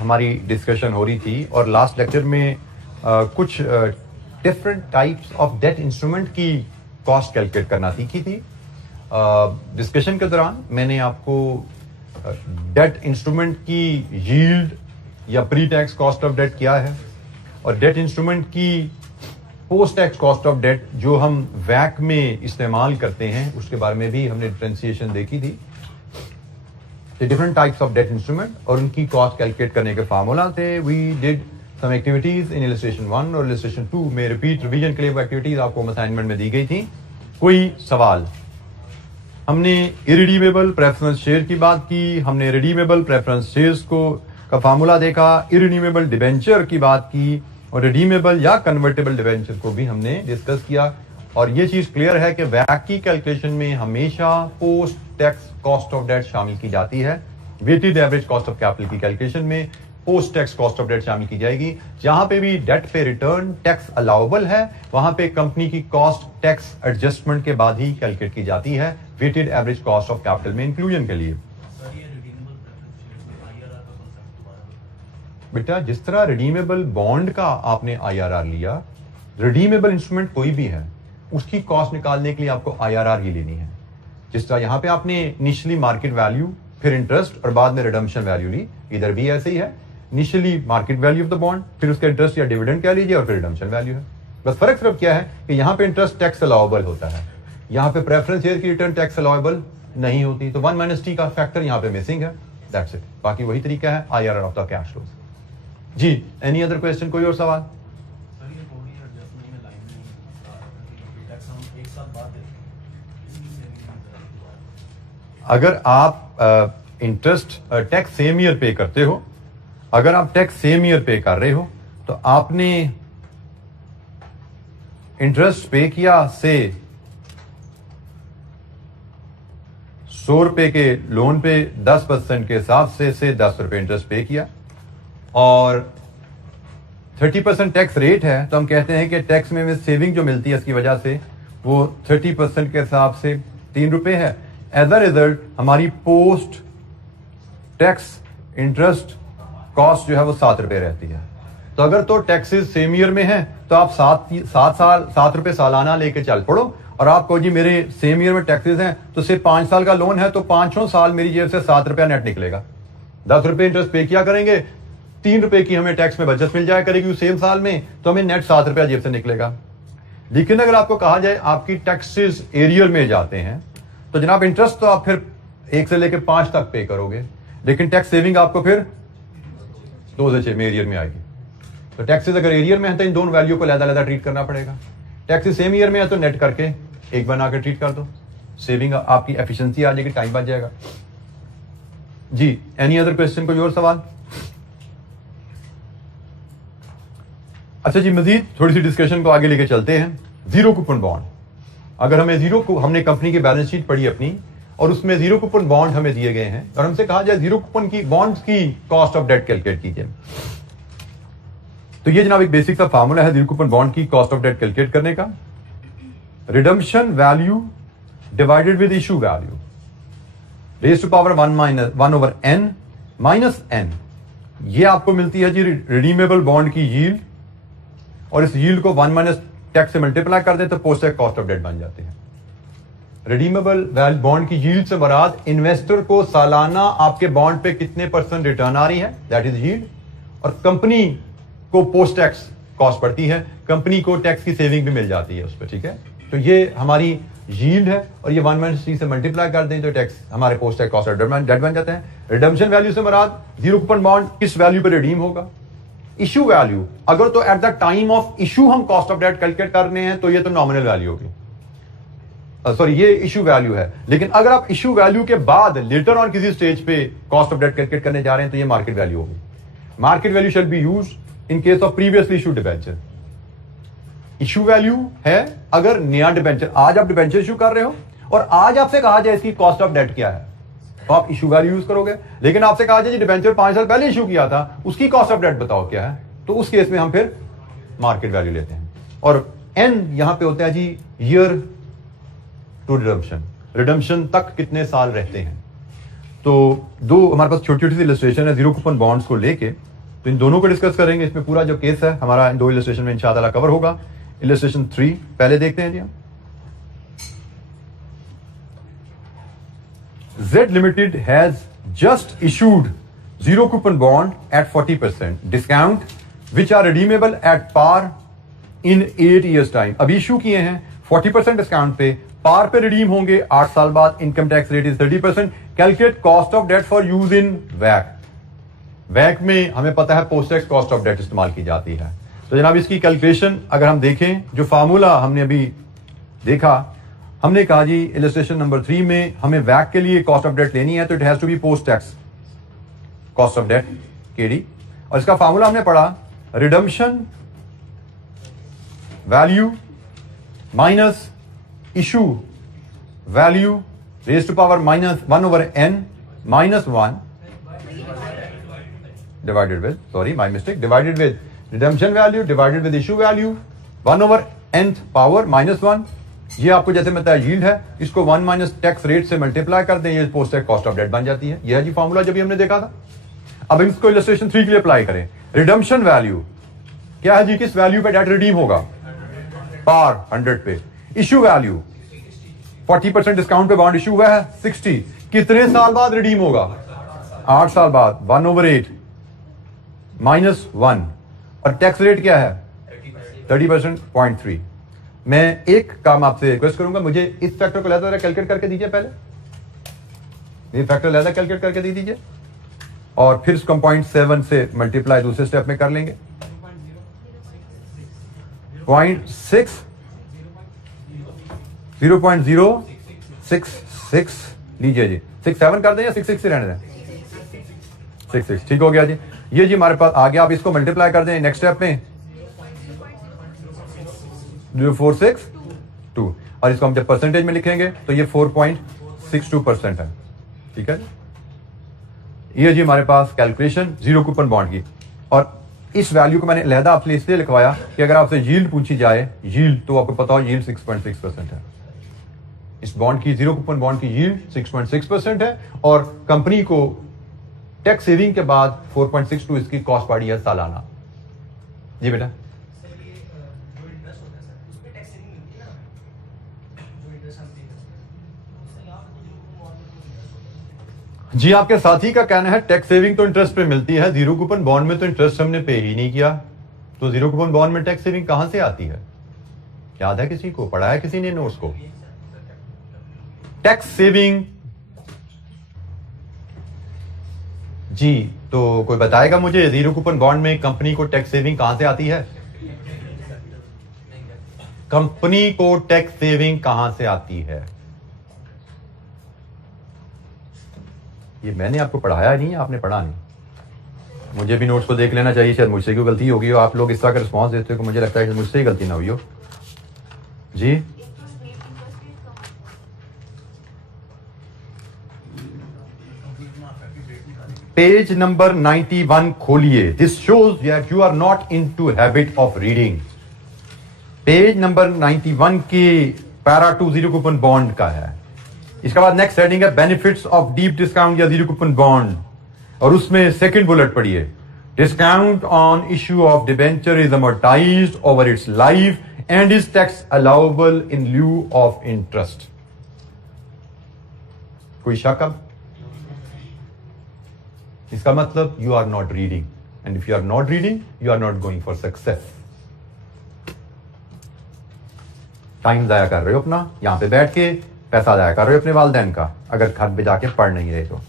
हमारी डिस्कशन हो रही थी और लास्ट लेक्चर में कुछ different types of debt instrument की कॉस्ट कैलकुलेट करना सीखी थी। डिस्कशन के दौरान मैंने आपको डेट इंस्ट्रूमेंट की यील्ड या pre tax cost of debt क्या है और डेट इंस्ट्रूमेंट की post tax cost of debt जो हम वैक में इस्तेमाल करते हैं उसके बारे में भी हमने डिफरेंशिएशन देखी थी। Different types of debt instrument और उनकी कॉस्ट कैलकुलेट करने के फार्मूला थे। We did some activities in illustration 1 और इलस्ट्रेशन 2 में रिपीट रिवीजन के लिए वो एक्टिविटीज आपको असाइनमेंट में दी गई थी। कोई सवाल? हमने इरिडीमेबल प्रेफरेंस शेयर की बात की, हमने रिडीमेबल प्रेफरेंस शेयर्स का फार्मूला देखा, इरिडीमेबल डिबेंचर की बात की और रिडीमेबल या कन्वर्टेबल डिबेंचर को भी हमने डिस्कस किया। और ये चीज क्लियर है कि वैक की कैलकुलेशन में हमेशा post tax cost of debt शामिल की जाती है। Weighted average cost of capital की कैलकुलेशन में post tax cost of debt शामिल की जाएगी। जहां पे भी डेट पे रिटर्न टैक्स अलाउबल है वहां पे कंपनी की कॉस्ट टैक्स एडजस्टमेंट के बाद ही कैलकुलेट की जाती है weighted average cost of capital में इंक्लूजन के लिए। बेटा जिस तरह रिडीमेबल बॉन्ड का आपने आईआरआर लिया, रिडीमेबल इंस्ट्रूमेंट कोई भी है उसकी कॉस्ट निकालने के लिए आपको आईआरआर ही लेनी है। जिस तरह यहां पे आपने इनिशियली मार्केट वैल्यू फिर इंटरेस्ट और बाद में रिडम्पशन वैल्यू ली, इधर भी ऐसे ही है। Initially market value of the bond, फिर उसका इंटरेस्ट या डिविडेंड कह लीजिए और फिर रिडम्पशन वैल्यू है। बस फर्क सिर्फ क्या है कि यहाँ पे इंटरेस्ट टैक्स अलाउबल होता है, यहाँ पे प्रेफरेंस शेयर की रिटर्न टैक्स अलाउबल नहीं होती। तो 1 - T का फैक्टर यहाँ पे मिसिंग है, दैट्स इट। बाकी वही तरीका है IRR of the cash flows. जी, एनी अदर क्वेश्चन? कोई और सवाल? अगर आप इंटरेस्ट टैक्स सेम ईयर पे करते हो, अगर आप टैक्स सेम ईयर पे कर रहे हो तो आपने इंटरेस्ट पे किया से 100 रुपए के लोन पे 10% के हिसाब से 10 रुपए इंटरेस्ट पे किया और 30% टैक्स रेट है तो हम कहते हैं कि टैक्स में सेविंग जो मिलती है इसकी वजह से वो 30% के हिसाब से 3 रुपए है। एज अ रिजल्ट हमारी पोस्ट टैक्स इंटरेस्ट कॉस्ट जो है वो 7 रुपए रहती है। तो अगर तो टैक्सेस सेम ईयर में है तो आप 7 रुपए सालाना लेके चल पड़ो और आप कहो जी मेरे सेम ईयर में टैक्सेस हैं तो सिर्फ 5 साल का लोन है तो 5 साल मेरी जेब से 7 रुपया नेट निकलेगा। 10 रुपए इंटरेस्ट पे किया करेंगे, 3 रुपए की हमें टैक्स में बचत मिल जाया करेगी सेम साल में, तो हमें नेट 7 रुपया जेब से निकलेगा। लेकिन अगर आपको कहा जाए आपकी टैक्सेस एरियर में जाते हैं तो जनाब इंटरेस्ट तो आप फिर 1 से लेकर 5 तक पे करोगे, लेकिन टैक्स सेविंग आपको फिर 2 से 6 में एरियर में आएगी। तो टैक्सेस अगर एरियर में है तो इन दोनों वैल्यू को अलग-अलग ट्रीट करना पड़ेगा। टैक्सेस सेम ईयर में है तो नेट करके एक बना के ट्रीट कर दो, सेविंग आपकी एफिशिएंसी आ जाएगी, टाइम बच जाएगा। जी, एनी अदर क्वेश्चन? कोई और सवाल? अच्छा जी, मजीद थोड़ी सी डिस्कशन को आगे लेके चलते हैं। जीरो कूपन बॉन्ड, अगर हमें हमने कंपनी की बैलेंस शीट पढ़ी अपनी और उसमें जीरो कूपन बॉन्ड हमें दिए गए हैं और हमसे कहा जाए जीरो कूपन की बॉन्ड्स की कॉस्ट ऑफ डेट कैलकुलेट कीजिए। तो ये जनाब एक बेसिक सा फार्मूला है जीरो कूपन बॉन्ड की कॉस्ट ऑफ डेट कैलकुलेट करने का। Redemption value divided with issue value raise to power 1/n minus n, ये आपको मिलती है जी रिडीमेबल बॉन्ड की यील्ड और इस यील्ड को 1 - टैक्स से मल्टीप्लाई कर दें तो post tax cost of debt बन जाती है। रिडीमेबल बॉन्ड की यील्ड से मुराद इन्वेस्टर को सालाना आपके बॉन्ड पे कितने % रिटर्न आ रही है, दैट इज यील्ड, और कंपनी को पोस्ट टैक्स कॉस्ट पड़ती है, कंपनी को टैक्स की सेविंग भी मिल जाती है उस पर। ठीक है, तो ये हमारी यील्ड है और ये 1 - T से मल्टीप्लाई कर दें तो टैक्स हमारे post tax cost of debt बन जाते हैं। रिडम्पशन वैल्यू से मुराद जीरो कूपन बॉन्ड किस वैल्यू पर रिडीम होगा। इशू वैल्यू, अगर तो at the time of issue हम कॉस्ट ऑफ डेट कैलकुलेट करने हैं तो ये तो नॉमिनल वैल्यू होगी, सॉरी ये इशू वैल्यू है। लेकिन अगर आप इशू वैल्यू के बाद लेटर ऑन किसी स्टेज पे कॉस्ट ऑफ डेट कैलकुलेट करने जा रहे हैं तो ये मार्केट वैल्यू होगी। Market value shall be used in case of previously issue debenture. Issue value है अगर नया डिबेंचर, आज आप डिबेंचर इशू कर रहे हो और आज आपसे कहा जाए इसकी कॉस्ट ऑफ डेट क्या है तो आप इशू वैल्यू यूज करोगे। लेकिन आपसे कहा जाए डिबेंचर 5 साल पहले इशू किया था उसकी कॉस्ट ऑफ डेट बताओ क्या है, तो उस केस में हम फिर मार्केट वैल्यू लेते हैं। और एन यहां पे होता है जी ईयर टू रिडम्पशन, रिडम्पशन तक कितने साल रहते हैं। तो दो हमारे पास छोटी छोटी सी इलस्ट्रेशन है जीरो कूपन बॉन्ड्स को लेके तो इन दोनों को डिस्कस करेंगे। इसमें पूरा जो केस है हमारा इन 2 इलस्ट्रेशन में इंशाअल्लाह कवर होगा। इलस्ट्रेशन 3 पहले देखते हैं जी हम। Z Limited has just issued zero coupon bond at 40% discount which are redeemable at par in 8 years time। अभी इशू किए हैं 40% डिस्काउंट पे, पार पे रिडीम होंगे 8 साल बाद। Income tax rate is 30%। Calculate cost of debt for use in वैक। वैक में हमें पता है post tax cost of debt इस्तेमाल की जाती है। तो जनाब इसकी कैलकुलेशन अगर हम देखें, जो फार्मूला हमने अभी देखा, हमने कहा जी इलस्ट्रेशन नंबर 3 में हमें वैक के लिए कॉस्ट ऑफ डेट लेनी है तो it has to be post tax cost of debt KD. और इसका फार्मूला हमने पढ़ा, redemption value minus issue value raise to power -1/n -1 divided with, sorry my mistake, divided with redemption value divided with issue value 1/n power -1। ये आपको जैसे मिलता है यील्ड है, इसको 1 माइनस टैक्स रेट से मल्टीप्लाई कर दें, ये post tax cost of debt बन जाती है। यह है जी फॉर्मूला जब भी हमने देखा था। अब इसको इलस्ट्रेशन 3 के लिए अप्लाई करें। रिडम्पशन वैल्यू क्या है जी, किस वैल्यू पे डेट रिडीम होगा, पार 100 पे। इशू वैल्यू 40% डिस्काउंट पे बॉन्ड इशू हुआ है 60, कितने साल बाद रिडीम होगा, 8 साल बाद। 1/8 -1 और टैक्स रेट क्या है 30% 0.3। मैं एक काम आपसे रिक्वेस्ट करूंगा, मुझे इस फैक्टर को लहदा कैलकुलेट करके दीजिए। पहले ये फैक्टर लहदा कैलकुलेट करके दे दीजिए और फिर इसको 0.7 से मल्टीप्लाई दूसरे स्टेप में कर लेंगे। 0.066 लीजिए जी। 67 कर दें या 66 रहने दें, 66 ठीक हो गया जी। ये जी हमारे पास आ गया। आप इसको मल्टीप्लाई कर दें नेक्स्ट स्टेप में 0462 और इसको हम जब परसेंटेज में लिखेंगे तो ये 4.62% है। ठीक है जी। ये जी हमारे पास कैलकुलेशन जीरो कूपन बॉन्ड की। और इस वैल्यू को मैंने अलहदा आपसे इसलिए लिखवाया कि अगर आपसे यील्ड पूछी जाए, यील्ड तो आपको पता हो यील्ड 6.6% है। इस बॉन्ड की, जीरो कूपन बॉन्ड की यील्ड 6.6% है और कंपनी को टैक्स सेविंग के बाद 4.62 इसकी कॉस्ट पड़ी है सालाना। जी बेटा जी, आपके साथी का कहना है टैक्स सेविंग तो इंटरेस्ट पे मिलती है, जीरो कूपन बॉन्ड में तो इंटरेस्ट हमने पे ही नहीं किया, तो जीरो कूपन बॉन्ड में टैक्स सेविंग कहां से आती है? याद है किसी को? पढ़ा है किसी ने नोट्स को? टैक्स सेविंग जी, तो कोई बताएगा मुझे जीरो कूपन बॉन्ड में कंपनी को टैक्स सेविंग कहां से आती है? कंपनी को टैक्स सेविंग कहां से आती है? ये मैंने आपको पढ़ाया नहीं, आपने पढ़ा नहीं। मुझे भी नोट्स को देख लेना चाहिए, शायद मुझसे क्यों गलती होगी। आप लोग इस तरह का रिस्पॉन्स देते हो कि मुझे लगता है कि मुझसे ही गलती ना हुई हो। जी पेज नंबर 91 खोलिए। This shows that you are not into habit of reading. Page number 91 की पैरा 2 जीरो कूपन बॉन्ड का है। इसके बाद नेक्स्ट हेडिंग है बेनिफिट्स ऑफ डीप डिस्काउंट या जीरो कूपन बॉन्ड, और उसमें सेकंड बुलेट पढ़िए, discount on issue of debenture is amortised over its life and is tax allowable in lieu of interest. कोई शक? अब इसका मतलब you are not reading, and if you are not reading you are not going for success. Time जाया कर रहे हो अपना, यहां पे बैठ के पैसा जाया कर रहे हो अपने वालिदैन का, अगर घर पे जाके पढ़ नहीं रहे तो।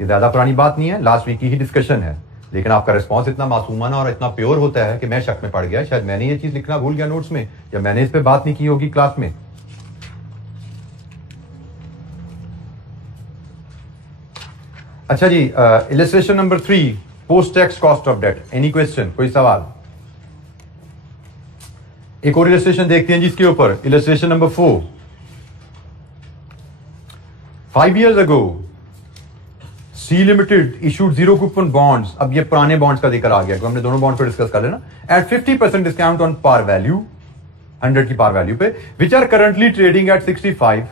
ये ज्यादा पुरानी बात नहीं है, लास्ट वीक की ही डिस्कशन है, लेकिन आपका रिस्पॉन्स इतना मासूमाना और इतना प्योर होता है कि मैं शक में पड़ गया, शायद मैंने ये चीज लिखना भूल गया नोट्स में, या मैंने इस पे बात नहीं की होगी क्लास में। अच्छा जी, illustration number 3, post tax cost of debt. Any question? कोई सवाल? एक और इलस्ट्रेशन देखते हैं जिसके ऊपर, illustration number 4। 5 years ago, C Limited issued zero coupon bonds। अब ये पुराने बॉन्ड्स का जिक्र आ गया, तो हमने दोनों बॉन्ड को डिस्कस कर लेना। At 50% discount on par value, 100 की पार वैल्यू पे, which are currently trading at 65.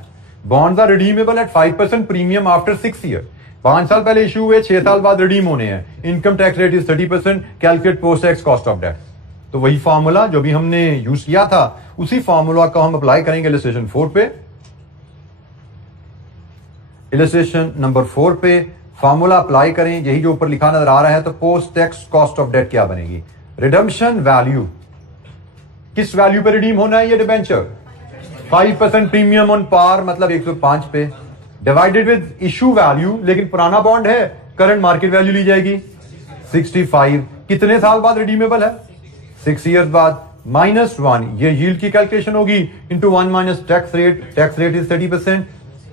Bonds are redeemable at 5% premium after 6 years. 5 साल पहले इश्यू हुए, 6 साल बाद रिडीम होने हैं। Income tax rate is 30%, calculate post tax cost of debt. तो वही फॉर्मूला जो भी हमने यूज किया था, उसी फॉर्मूला को हम अप्लाई करेंगे इलस्ट्रेशन 4 पे। इलस्ट्रेशन नंबर 4 पे फॉर्मूला अप्लाई करें, यही जो ऊपर लिखा नजर आ रहा है। तो post tax cost of debt क्या बनेगी? रिडम्पशन वैल्यू, किस वैल्यू पे रिडीम होना है ये डिबेंचर? 5% प्रीमियम ऑन पार, मतलब 105 पे, डिवाइडेड विद इशू वैल्यू, लेकिन पुराना बॉन्ड है, करंट मार्केट वैल्यू ली जाएगी 65। कितने साल बाद रिडीमेबल है? 6 ईयर्स बाद, -1, ये यील्ड की कैलकुलेशन होगी, into 1 minus tax rate is 30%,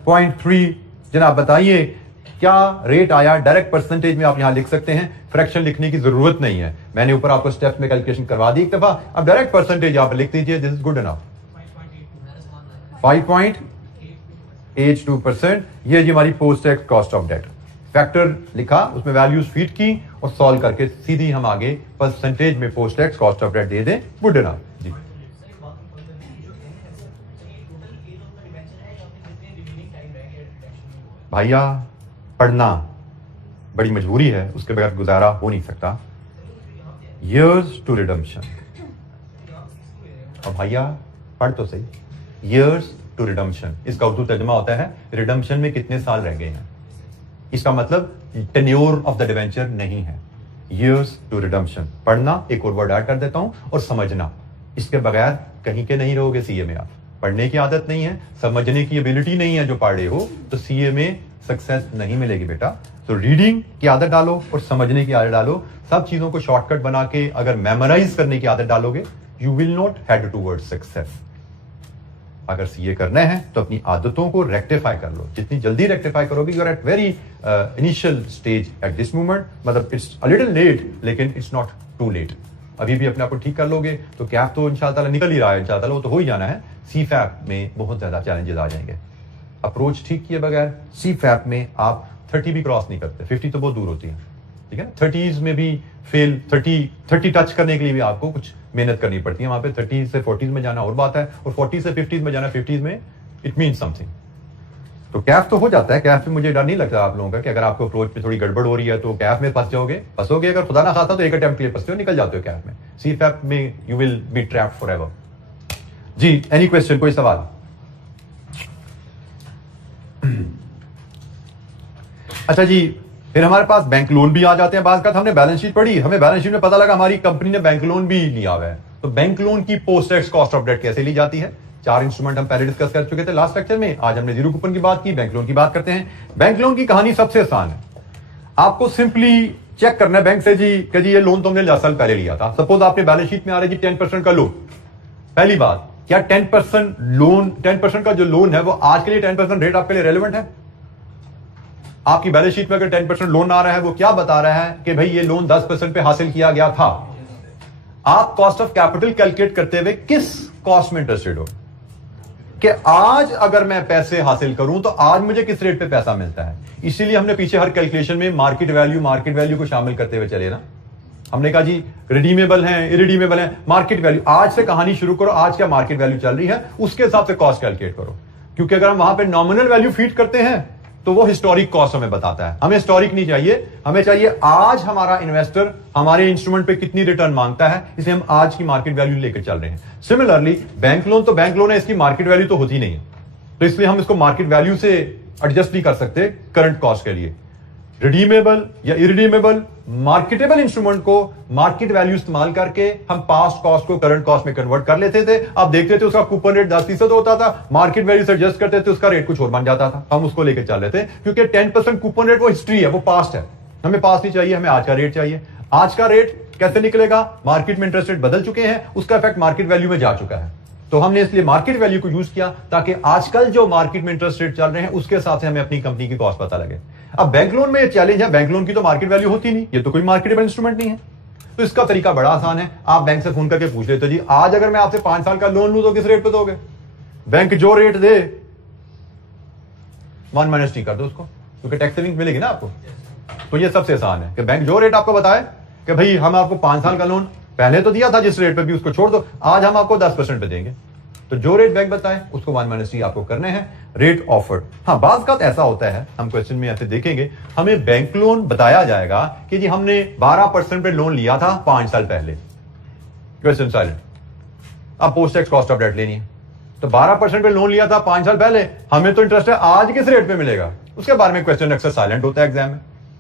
0.3। जनाब बताइए क्या रेट आया? डायरेक्ट परसेंटेज में आप यहां लिख सकते हैं, फ्रैक्शन लिखने की जरूरत नहीं है। मैंने ऊपर आपको स्टेप्स में कैलकुलेशन करवा दी एक दफा। अब डायरेक्ट परसेंटेज आप लिख दीजिए, दिस इज गुड इनफ। 5.82%, ये जी हमारी post tax cost of debt. Factor लिखा, उसमें वैल्यूज फीड की और सॉल्व करके सीधी हम आगे परसेंटेज में post tax cost of debt दे दें, गुड इनफ जी। भैया पढ़ना बड़ी मजबूरी है, उसके बगैर गुजारा हो नहीं सकता। ईयर्स टू रिडम्पशन, और भैया पढ़ तो सही, ईयर्स टू रिडम्पशन, इसका उर्दू तर्जुमा होता है रिडम्पशन में कितने साल रह गए हैं। इसका मतलब टेन्योर ऑफ द डिवेंचर नहीं है, ईयर्स टू रिडम्पशन। पढ़ना, एक और वर्ड ऐड कर देता हूं, और समझना, इसके बगैर कहीं के नहीं रहोगे सीए में आप। पढ़ने की आदत नहीं है, समझने की एबिलिटी नहीं है जो पढ़ रहे हो, तो सीए में सक्सेस नहीं मिलेगी बेटा। तो रीडिंग की आदत डालो और समझने की आदत डालो। सब चीजों को शॉर्टकट बना के अगर मेमोराइज करने की आदत डालोगे, you will not head towards success. अगर सीए करना है तो अपनी आदतों को रेक्टिफाई कर लो, जितनी जल्दी रेक्टिफाई करोगे। You are at very initial stage at this moment, मतलब इट्स अ लिटिल लेट, लेकिन इट्स नॉट टू लेट। अभी भी अपने आप को ठीक कर लोगे तो कैफ तो इंशाल्लाह निकल ही रहा है, इंशाल्लाह वो तो हो ही जाना है। सी फैप में बहुत ज्यादा चैलेंजेस आ जाएंगे। अप्रोच ठीक किए बगैर सी फैप में आप 30 भी क्रॉस नहीं करते, 50 तो बहुत दूर होती है, ठीक है ना। 30s में भी फेल, 30 टच करने के लिए भी आपको कुछ मेहनत करनी पड़ती है। वहां पे 30 से 40s में जाना और बात है, और 40 से 50s में जाना, 50s में इट मीन समथिंग। तो कैफ तो हो जाता है, कैफ में मुझे डर नहीं लगता आप लोगों का कि अगर आपको अप्रोच में थोड़ी गड़बड़ हो रही है तो कैफ में फंस जाओगे। फंसोगे अगर खुदा ना खाता तो एक अटेम्प्ट के लिए फंसते हो, निकल जाते हो कैफ में। सी फैप में you will be trapped forever. जी, एनी क्वेश्चन, कोई सवाल? अच्छा जी, फिर हमारे पास बैंक लोन भी आ जाते हैं। बात का हमने बैलेंस शीट पढ़ी, हमें बैलेंस शीट में पता लगा हमारी कंपनी ने बैंक लोन भी लिया हुआ है। तो बैंक लोन की post tax cost of debt कैसे ली जाती है? 4 इंस्ट्रूमेंट हम पहले डिस्कस कर चुके थे लास्ट लेक्चर में। आज हमने जीरो कूपन की बात की, बैंक लोन की बात करते हैं। बैंक लोन की कहानी सबसे आसान है। आपको सिंपली चेक करना है बैंक से जी कि जी ये लोन तो हमने 10 साल पहले लिया था। सपोज आपके बैलेंस शीट में आ रहा है जी 10% का लोन। पहली बात, क्या 10% लोन, 10% का जो लोन है वो आज के लिए 10% रेट आपके लिए रेलेवेंट है? आपकी बैलेंस शीट में अगर 10% लोन आ रहा है, वो क्या बता रहा है कि भाई ये लोन 10% पे हासिल किया गया था। आप कॉस्ट ऑफ कैपिटल कैलकुलेट करते हुए किस कॉस्ट में इंटरेस्टेड हो कि आज अगर मैं पैसे हासिल करूं तो आज मुझे किस रेट पे पैसा मिलता है। इसीलिए हमने पीछे हर कैलकुलेशन में मार्केट वैल्यू को शामिल करते हुए चले ना। हमने कहा जी रिडीमेबल है, इरिडीमेबल है, मार्केट वैल्यू। आज से कहानी शुरू करो, आज क्या मार्केट वैल्यू चल रही है उसके हिसाब से कॉस्ट कैलकुलेट करो। क्योंकि अगर हम वहां पे नॉमिनल वैल्यू फीड करते हैं तो वो हिस्टोरिक कॉस्ट हमें बताता है। हमें हिस्टोरिक नहीं चाहिए, हमें चाहिए आज हमारा इन्वेस्टर हमारे इंस्ट्रूमेंट पे कितनी रिटर्न मांगता है, इसे हम आज की मार्केट वैल्यू लेकर चल रहे हैं। सिमिलरली बैंक लोन तो बैंक लोन है, इसकी मार्केट वैल्यू तो होती नहीं है, तो इसलिए हम इसको मार्केट वैल्यू से एडजस्ट नहीं कर सकते करंट कॉस्ट के लिए। रिडीमेबल या इरिडीमेबल मार्केटेबल इंस्ट्रूमेंट को मार्केट वैल्यू इस्तेमाल करके हम पास्ट कॉस्ट को करंट कॉस्ट में कन्वर्ट कर लेते थे। आप देखते थे उसका कूपन रेट 10% होता था, मार्केट वैल्यू से एडजस्ट करते थे उसका रेट कुछ और बन जाता था, हम उसको लेकर चल रहे थे। क्योंकि 10% कूपन रेट वो हिस्ट्री है, वो पास्ट है, हमें पास्ट नहीं चाहिए, हमें आज का रेट चाहिए। आज का रेट कैसे निकलेगा? मार्केट में इंटरेस्ट रेट बदल चुके हैं, उसका इफेक्ट मार्केट वैल्यू में जा चुका है। तो हमने इसलिए मार्केट वैल्यू को यूज किया ताकि आजकल जो मार्केट में इंटरेस्ट रेट चल रहे हैं उसके हिसाब से हमें अपनी कंपनी की कॉस्ट पता लगे। अब बैंक लोन में ये चैलेंज है, बैंक लोन की तो मार्केट वैल्यू होती नहीं, ये तो कोई मार्केटेबल इंस्ट्रूमेंट नहीं है। तो इसका तरीका बड़ा आसान है, आप बैंक से फोन करके पूछ लेते जी आज अगर मैं आपसे 5 साल का लोन लूं तो किस रेट पे दोगे? बैंक जो रेट दे 1 - T कर दो उसको, क्योंकि टैक्स सेविंग मिलेगी ना आपको। तो ये सबसे आसान है कि बैंक जो रेट आपको बताए कि भाई हम आपको 5 साल का लोन पहले तो दिया था जिस रेट पे भी, उसको छोड़ दो, आज हम आपको 10% पे देंगे। तो जो रेट बैंक बताए उसको 1 माइनस टी आपको करने हैं, रेट ऑफर्ड। हाँ, बात का ऐसा होता है, हम क्वेश्चन में ऐसे देखेंगे, हमें बैंक लोन बताया जाएगा कि जी हमने 12% पे लोन लिया था 5 साल पहले, क्वेश्चन साइलेंट। अब post tax cost of debt लेनी है, तो 12% पे लोन लिया था 5 साल पहले, हमें तो इंटरेस्ट है आज किस रेट पे मिलेगा, उसके बारे में क्वेश्चन अक्सर साइलेंट होता है एग्जाम में।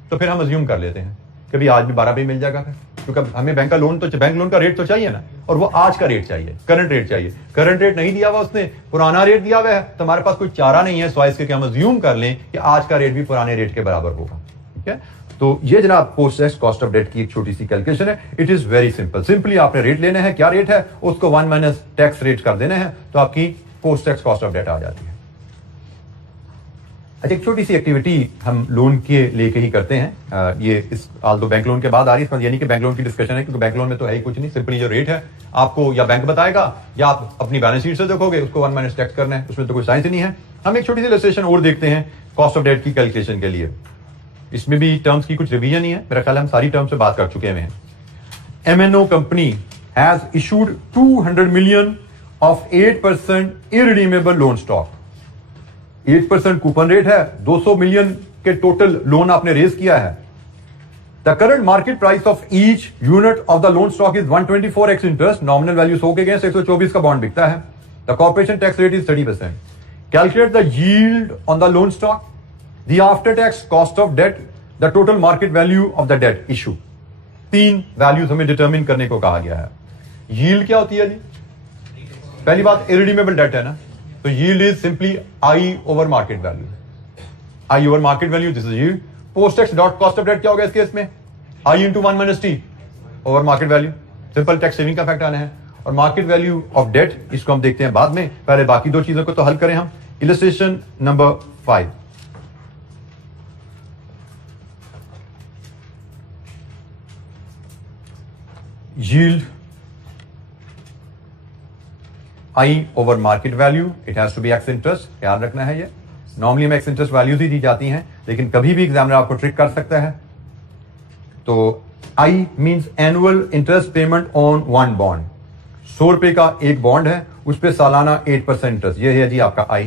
तो फिर हम अज्यूम कर लेते हैं कि भी आज भी 12 पे मिल जाएगा, फिर क्योंकि हमें बैंक का लोन तो, बैंक लोन का रेट तो चाहिए ना, और वो आज का रेट चाहिए, करंट रेट चाहिए। करंट रेट नहीं दिया हुआ उसने, पुराना रेट दिया हुआ है, तो हमारे पास कोई चारा नहीं है स्वाइस के कि हम अज्यूम कर लें कि आज का रेट भी पुराने रेट के बराबर होगा। ठीक है, तो ये जनाब post tax cost of debt की एक छोटी सी कैलकुलेशन है। It is very simple, simply आपने रेट लेना है, क्या रेट है उसको 1 माइनस टैक्स रेट कर देना है, तो आपकी post tax cost of debt आ जाती है। अच्छा, एक छोटी सी एक्टिविटी हम लोन के लेके ही करते हैं, ये इस आल्दो बैंक लोन के बाद आ रही है, यानी कि बैंक लोन की डिस्कशन है, क्योंकि बैंक लोन में तो है ही कुछ नहीं, सिंपली जो रेट है आपको या बैंक बताएगा या आप अपनी बैलेंस शीट से देखोगे, उसको 1 माइनस टैक्स करना है, उसमें तो कोई साइंस ही नहीं है। हम एक छोटी सी इलस्ट्रेशन और देखते हैं कॉस्ट ऑफ डेट की कैलकुलेशन के लिए, इसमें भी टर्म्स की कुछ रिवीजन ही है, मेरा ख्याल हम सारी टर्म्स से बात कर चुके हैं। MNO company has issued 200 million of 8% irredeemable loan stock. 8% coupon rate है, 200 मिलियन के टोटल लोन आपने रेज किया है। The current market price of each unit of the loan stock is 124x interest, nominal value 100 के against 124 का bond बिकता है। The corporation tax rate is 30%। Calculate the yield on the loan stock, the after tax cost of debt, the total market value of the debt issue. 3 values हमें determine करने को कहा गया है। यील्ड क्या होती है जी? पहली बात, इररिडीमेबल डेट है ना, तो yield is simply I over market value, I over market value, this is yield. Post tax dot cost of debt क्या होगा इस केस में? I into 1 minus T over market value, simple tax saving का fact आना है। और market value of date, इसको हम देखते हैं बाद में, पहले बाकी 2 चीजों को तो हल करें हम। Illustration number 5, yield I over market value, it has to be x interest, ख्याल रखना है ये। नॉर्मली में x इंटरेस्ट वैल्यूज ही दी जाती हैं, लेकिन कभी भी एग्जामिनर आपको ट्रिक कर सकता है। तो I means annual interest payment on 1 bond, 100 रुपए का एक बॉन्ड है, उस पर सालाना 8% इंटरेस्ट, ये है जी आपका I।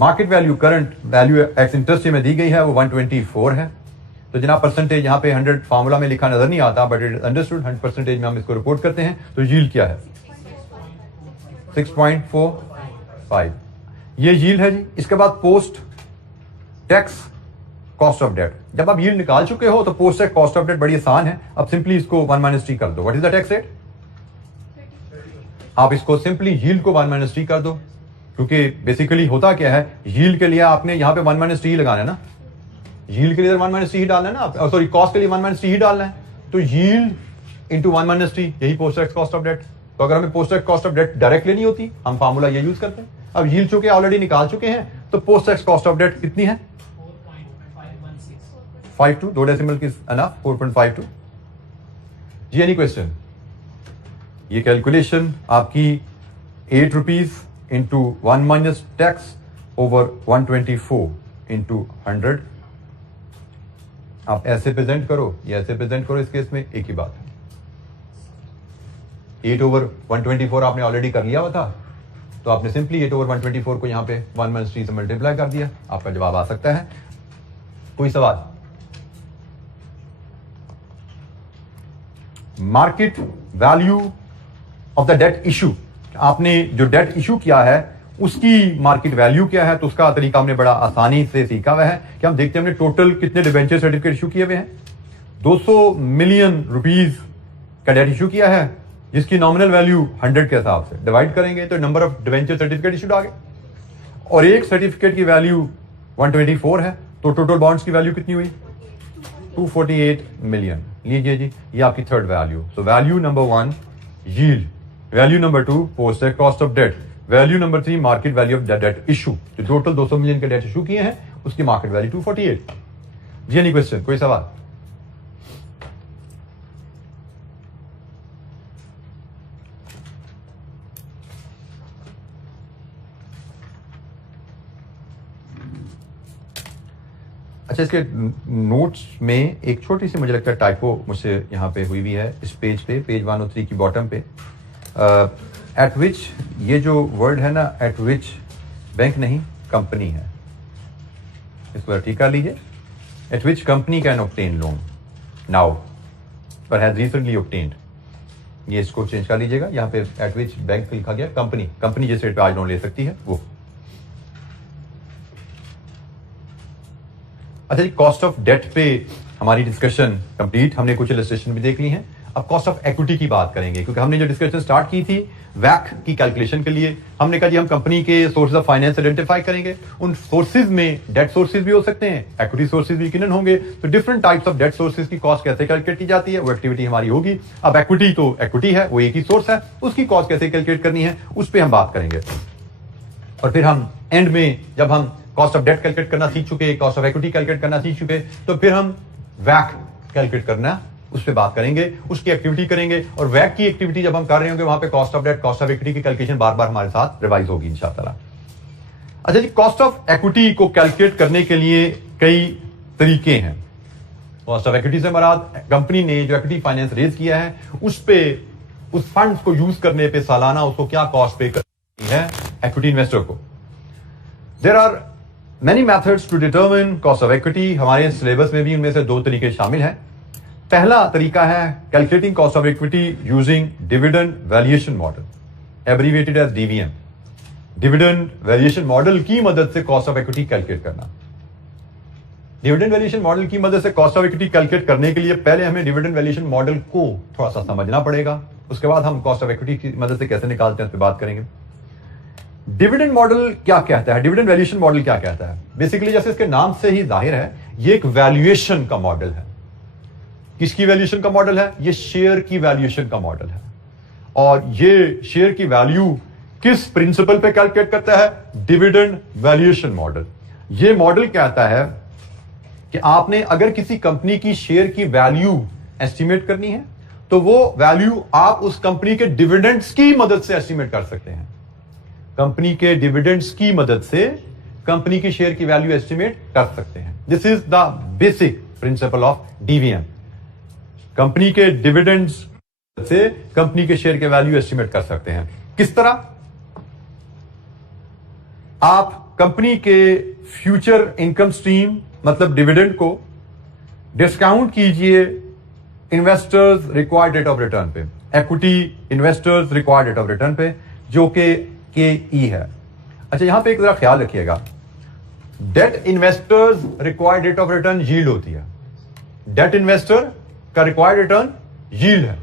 Market value, current value x interest में दी गई है, वो 124 है। तो जनाब परसेंटेज यहाँ पे 100 फार्मूला में लिखा नजर नहीं आता, बट इट अंडरस्टूड, 100% में हम इसको रिपोर्ट करते हैं। तो यील्ड क्या है? 6.45, ये यील्ड है जी। इसके बाद post tax cost of debt, जब आप यील्ड निकाल चुके हो तो post tax cost of debt बड़ी आसान है, अब सिंपली इसको 1 माइनस टी कर दो। What is the tax rate? आप इसको सिंपली यील्ड को 1 माइनस टी कर दो, क्योंकि बेसिकली होता क्या है, यील्ड के लिए आपने यहाँ पे 1 माइनस टी लगाना है ना, यील्ड के लिए 1 माइनस टी ही डालना है ना, सॉरी कॉस्ट के लिए 1 माइनस टी ही डालना है, तो यील्ड इंटू 1 माइनस टी, यही post tax cost of debt. तो अगर हमें post tax cost of debt direct लेनी होती, हम फार्मूला ये यूज करते हैं। अब यील्ड चूंकि ऑलरेडी निकाल चुके हैं, तो post tax cost of debt कितनी है? 4.552, 2 डेसिमल की एनफ, 4.52 जी। Any question? ये कैलकुलेशन आपकी 8 rupees into 1 minus tax over 124 into 100, आप ऐसे प्रेजेंट करो या ऐसे प्रेजेंट करो, इस केस में एक ही बात है। 8 ओवर 124 आपने ऑलरेडी कर लिया हुआ था, तो आपने सिंपली 8 ओवर 124 को यहां पे 1 माइनस टी से मल्टीप्लाई कर दिया, आपका जवाब आ सकता है। कोई सवाल? Market value of the debt issue, आपने जो डेट इशू किया है उसकी मार्केट वैल्यू क्या है, तो उसका तरीका हमने बड़ा आसानी से सीखा हुआ है कि हम देखते हैं हमने टोटल कितने डिबेंचर सर्टिफिकेट इशू किए हुए हैं। 200 मिलियन रुपीस का डेट इशू किया है, जिसकी नॉमिनल वैल्यू 100 के हिसाब से डिवाइड करेंगे तो number of debenture certificate issued आ गए, और एक सर्टिफिकेट की वैल्यू 124 है, तो टोटल बॉन्ड्स की वैल्यू कितनी हुई? 248 मिलियन। लीजिए जी, ये आपकी third value. So value number 1 yield, value number 2 post tax cost of debt, value number 3 market value of debt issue. जो टोटल 200 मिलियन के डेट इशू किए हैं, उसकी मार्केट वैल्यू 248 जी। Any question? कोई सवाल? अच्छा, इसके नोट्स में एक छोटी सी मुझे लगता है टाइपो मुझसे यहाँ पे हुई है, इस पेज पे, पेज 103 की बॉटम पे। एट विच, ये जो वर्ड है ना एट विच, बैंक नहीं कंपनी है, इसको ठीक कर लीजिए। Eight which company can obtain loan now पर हैज रिसेंटली ऑब्टेन्ड, ये इसको चेंज कर लीजिएगा। यहां पे एट विच बैंक लिखा गया कंपनी, कंपनी जिस रेट पे आज लोन ले सकती है वो। अच्छा जी, कॉस्ट ऑफ डेट पे हमारी डिस्कशन कंप्लीट, हमने कुछ इलस्ट्रेशन भी देख ली हैं। अब कॉस्ट ऑफ इक्विटी की बात करेंगे, क्योंकि हमने जो डिस्कशन स्टार्ट की थी वैक की कैलकुलेशन के लिए, हमने कहा जी हम कंपनी के सोर्सेज ऑफ फाइनेंस आइडेंटिफाई करेंगे। उन सोर्सेज में डेट सोर्सेज भी हो सकते हैं, इक्विटी सोर्सेज भी यकीनन होंगे। तो different types of debt sources की कॉस्ट कैसे कैलकुलेट की जाती है, वो एक्टिविटी हमारी होगी। अब इक्विटी तो इक्विटी है, वो एक ही सोर्स है, उसकी कॉस्ट कैसे कैलकुलेट करनी है उस पर हम बात करेंगे। और फिर हम एंड में जब हम कॉस्ट ऑफ डेट कैलकुलेट करना सीख चुके, कॉस्ट ऑफ इक्विटी कैलकुलेट करना सीख चुके, तो फिर हम वैक कैलकुलेट करना उस पर बात करेंगे, उसकी एक्टिविटी करेंगे। और वैक की एक्टिविटी जब हम कर रहे होंगे वहां पे cost of debt, cost of equity की कैलकुलेशन बार बार हमारे साथ रिवाइज होगी इंशाअल्लाह। अच्छा जी, कॉस्ट ऑफ इक्विटी को कैलकुलेट करने के लिए कई तरीके हैं। कॉस्ट ऑफ इक्विटी से मराद कंपनी ने जो इक्विटी फाइनेंस रेज किया है उस पे, उस फंड्स को यूज करने पे सालाना उसको क्या कॉस्ट पे करनी है इक्विटी इन्वेस्टर को। There are many methods to determine cost of equity, हमारे सिलेबस में भी उनमें से दो तरीके शामिल हैं। पहला तरीका है calculating cost of equity using dividend valuation model, abbreviated as DVM. Dividend valuation model की मदद से कॉस्ट ऑफ इक्विटी कैलकुलेट करना। डिविडेंड वैल्यूएशन मॉडल की मदद से कॉस्ट ऑफ इक्विटी कैलकुलेट करने के लिए पहले हमें डिविडेंड वैल्यूएशन मॉडल को थोड़ा सा समझना पड़ेगा, उसके बाद हम कॉस्ट ऑफ इक्विटी की मदद से कैसे निकालते हैं उस पर बात करेंगे। डिविडेंड मॉडल क्या कहता है, डिविडेंड वैल्यूएशन मॉडल क्या कहता है? बेसिकली जैसे इसके नाम से ही जाहिर है, ये एक वैल्यूएशन का मॉडल है। किसकी वैल्यूएशन का मॉडल है? ये शेयर की वैल्यूएशन का मॉडल है। और ये शेयर की वैल्यू किस प्रिंसिपल पे कैलकुलेट करता है? Dividend valuation model. ये मॉडल कहता है कि आपने अगर किसी कंपनी की शेयर की वैल्यू एस्टिमेट करनी है तो वो वैल्यू आप उस कंपनी के डिविडेंड्स की मदद से एस्टिमेट कर सकते हैं। कंपनी के डिविडेंड्स की मदद से कंपनी की शेयर की वैल्यू एस्टिमेट कर सकते हैं। This is the basic principle of DVM. Company के डिविडेंड्स से कंपनी के शेयर के वैल्यू एस्टिमेट कर सकते हैं। किस तरह? आप कंपनी के फ्यूचर इनकम स्ट्रीम मतलब डिविडेंड को डिस्काउंट कीजिए investors required rate of return पे, equity investors required rate of return पे, जो कि KE है। अच्छा, यहां पे एक जरा ख्याल रखिएगा, debt investors required rate of return yield होती है। डेट इन्वेस्टर का रिक्वायर्ड रिटर्न यील्ड है।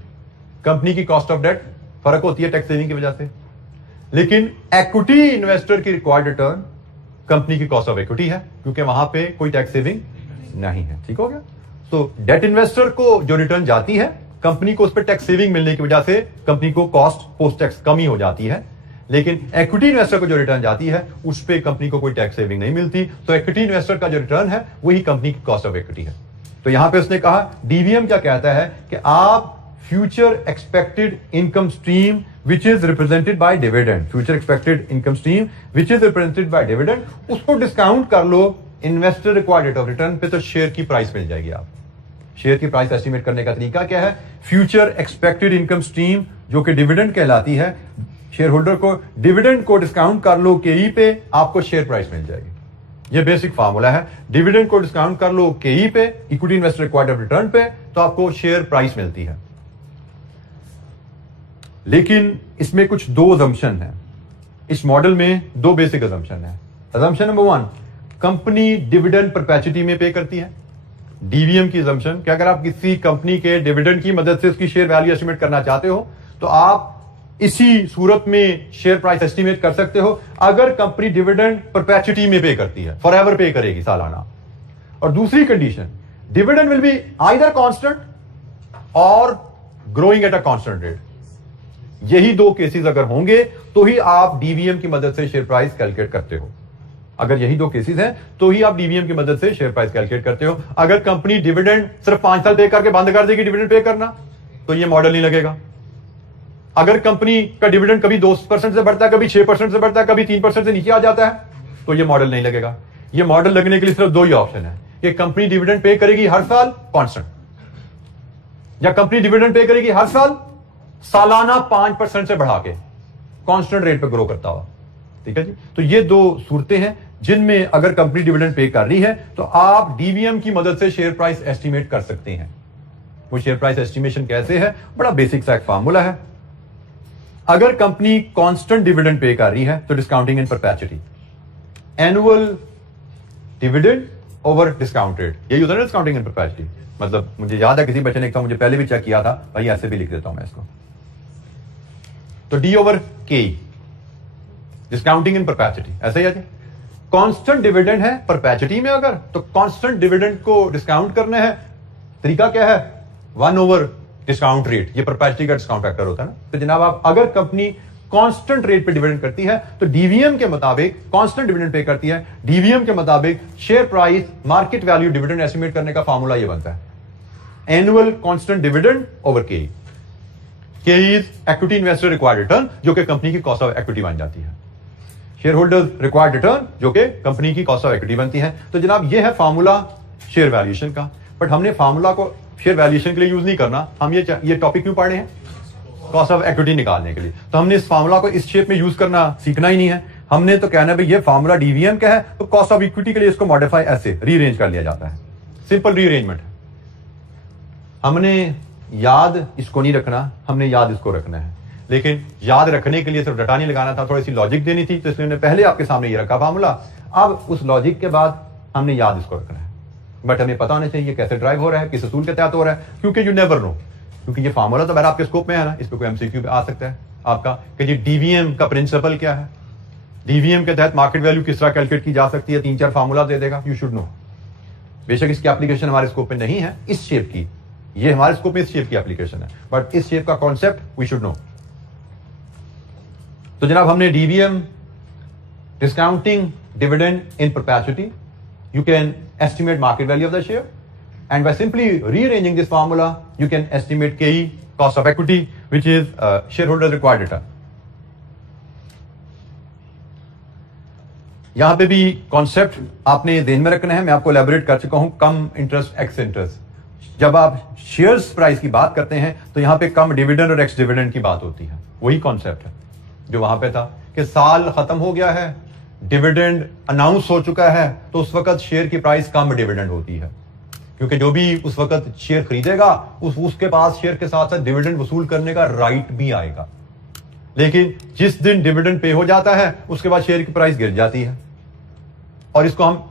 कंपनी की कॉस्ट ऑफ डेट फर्क होती है टैक्स सेविंग की वजह से, लेकिन इक्विटी इन्वेस्टर की रिक्वायर्ड रिटर्न कंपनी की कॉस्ट ऑफ इक्विटी है, क्योंकि वहां पे कोई टैक्स सेविंग नहीं है। ठीक हो गया? तो डेट इन्वेस्टर को जो रिटर्न जाती है, कंपनी को उस पर टैक्स सेविंग मिलने की वजह से कंपनी को कॉस्ट पोस्ट टैक्स कमी हो जाती है, लेकिन इक्विटी इन्वेस्टर को जो रिटर्न जाती है उस पर कंपनी को कोई टैक्स सेविंग नहीं मिलती। तो इक्विटी इन्वेस्टर का जो रिटर्न है वही कंपनी की कॉस्ट ऑफ इक्विटी है। तो यहां पे उसने कहा डीवीएम क्या कहता है कि आप future expected income stream which is represented by dividend, future expected income stream which is represented by dividend, उसको डिस्काउंट कर लो investor required rate of return पे, तो शेयर की प्राइस मिल जाएगी। आप शेयर की प्राइस एस्टिमेट करने का तरीका क्या है? फ्यूचर एक्सपेक्टेड इनकम स्ट्रीम जो कि डिविडेंड कहलाती है, शेयर होल्डर को डिविडेंड को डिस्काउंट कर लो KE पे, आपको शेयर प्राइस मिल जाएगी। ये बेसिक फार्मूला है। डिविडेंड को डिस्काउंट कर लो KE पे, इक्विटी इन्वेस्टर रिक्वायर्ड रिटर्न पे, तो आपको शेयर प्राइस मिलती है। लेकिन इसमें कुछ दो अजम्पशन है। इस मॉडल में दो बेसिक अजम्पशन है। Assumption number 1, company dividend perpetuity में पे करती है। डीवीएम की अजम्पशन कि अगर आप किसी कंपनी के डिविडेंड की मदद से उसकी शेयर वैल्यू एस्टिमेट करना चाहते हो तो आप इसी सूरत में शेयर प्राइस एस्टिमेट कर सकते हो अगर कंपनी डिविडेंड परपेचुइटी में पे करती है, फॉरएवर पे करेगी सालाना। और दूसरी condition, dividend will be either constant और growing at a constant rate. यही दो केसेस अगर होंगे तो ही आप डीवीएम की मदद से शेयर प्राइस कैलकुलेट करते हो। अगर यही दो केसेस हैं तो ही आप डीवीएम की मदद से शेयर प्राइस कैलकुलेट करते हो। अगर कंपनी डिविडेंड सिर्फ 5 साल पे करके बंद कर देगी डिविडेंड पे करना, तो ये मॉडल नहीं लगेगा। अगर कंपनी का डिविडेंड कभी 2% से बढ़ता है, कभी 6% से बढ़ता है, कभी 3% से नीचे आ जाता है, तो ये मॉडल नहीं लगेगा। ये मॉडल लगने के लिए सिर्फ दो ही ऑप्शन है कि कंपनी डिविडेंड पे करेगी हर साल कांस्टेंट, या कंपनी डिविडेंड पे करेगी हर साल सालाना 5% से बढ़ा के। कांस्टेंट रेट पे ग्रो करता हुआ। ठीक है जी। तो ये दो सूरतें हैं जिनमें अगर कंपनी डिविडेंड पे कर रही है तो आप डीवीएम की मदद से शेयर प्राइस एस्टिमेट कर सकते हैं। वो शेयर प्राइस एस्टिमेशन कैसे है? बड़ा बेसिक सा एक फार्मूला है। अगर कंपनी कांस्टेंट डिविडेंड पे कर रही है तो discounting in perpetuity, annual dividend over discount rate, यही होता है ना डिस्काउंटिंग इन परपेचुइटी। मतलब मुझे याद है किसी बच्चे ने मुझे पहले भी चेक किया था, भाई ऐसे भी लिख देता हूं मैं इसको। तो डी ओवर के, डिस्काउंटिंग इन परपेचुइटी, ऐसा ही है। कांस्टेंट डिविडेंड है परपेचुइटी में अगर, तो कांस्टेंट डिविडेंड को डिस्काउंट करना है, तरीका क्या है? 1 ओवर डिस्काउंट रेट, ये परपेचुइटी का डिस्काउंट फैक्टर होता है ना। तो जनाब आप अगर कंपनी कांस्टेंट रेट पे डिविडेंड करती है तो डीवीएम के मुताबिक कांस्टेंट डिविडेंड पे करती है, डीवीएम के मुताबिक share price market value dividend estimate करने का फार्मूला ये बनता है, एनुअल कांस्टेंट डिविडेंड ओवर के। के is equity investor required return, जो कि कंपनी की कॉस्ट ऑफ इक्विटी बन जाती है। शेयर होल्डर्स रिक्वायर्ड रिटर्न, जो कि कंपनी की कॉस्ट ऑफ इक्विटी बनती है। तो जनाब ये है फार्मूला शेयर वैल्यूएशन का। बट हमने फार्मूला को शेयर वैल्यूएशन के लिए यूज नहीं करना, हम ये टॉपिक क्यों पढ़ रहे हैं? कॉस्ट ऑफ इक्विटी निकालने के लिए। तो हमने इस फार्मूला को इस शेप में यूज करना सीखना ही नहीं है। हमने तो कहना है भाई ये फार्मूला डीवीएम का है, तो कॉस्ट ऑफ इक्विटी के लिए इसको मॉडिफाई ऐसे रीअरेंज कर लिया जाता है। सिंपल रीअरेंजमेंट है। हमने याद इसको नहीं रखना, हमने याद इसको रखना है। लेकिन याद रखने के लिए सिर्फ डटा नहीं लगाना था, थोड़ी सी लॉजिक देनी थी, तो इसलिए हमने पहले आपके सामने ये रखा फार्मूला। अब उस लॉजिक के बाद हमने याद इसको रखना है। बट हमें पता होना चाहिए कैसे ड्राइव हो रहा है, किस असूल के तहत हो रहा है, क्योंकि यू नेवर नो। क्योंकि ये फार्मूला तो आपके स्कोप में है ना, इस पे कोई एमसीक्यू आ सकता है आपका कि जी डीवीएम का प्रिंसिपल क्या है, डीवीएम के तहत मार्केट वैल्यू किस तरह कैलकुलेट की जा सकती है, 3-4 फार्मूला दे देगा, यू शुड नो। बेशक इसकी एप्लीकेशन हमारे स्कोप में नहीं है इस शेप की, ये हमारे स्कोप में इस शेप की एप्लीकेशन है, बट इस शेप का कॉन्सेप्ट वी शुड नो। तो जनाब हमने DVM, discounting dividend in perpetuity, you can estimate market value of the share, and by simply rearranging this formula you can estimate KE, cost of equity, which is shareholder required return. यहां पे भी concept आपने ध्यान में रखना है, मैं आपको एलैबोरेट कर चुका हूं, कम इंटरेस्ट एक्स इंटरेस्ट। जब आप शेयर्स प्राइस की बात करते हैं तो यहां पे कम डिविडेंड और एक्स डिविडेंड की बात होती है। वही कॉन्सेप्ट है जो वहां पे था कि साल खत्म हो गया है, डिविडेंड अनाउंस हो चुका है, तो उस वक्त शेयर की प्राइस कम डिविडेंड होती है, क्योंकि जो भी उस वक्त शेयर खरीदेगा उसके पास शेयर के साथ साथ डिविडेंड वसूल करने का राइट भी आएगा। लेकिन जिस दिन डिविडेंड पे हो जाता है उसके बाद शेयर की प्राइस गिर जाती है, और इसको हम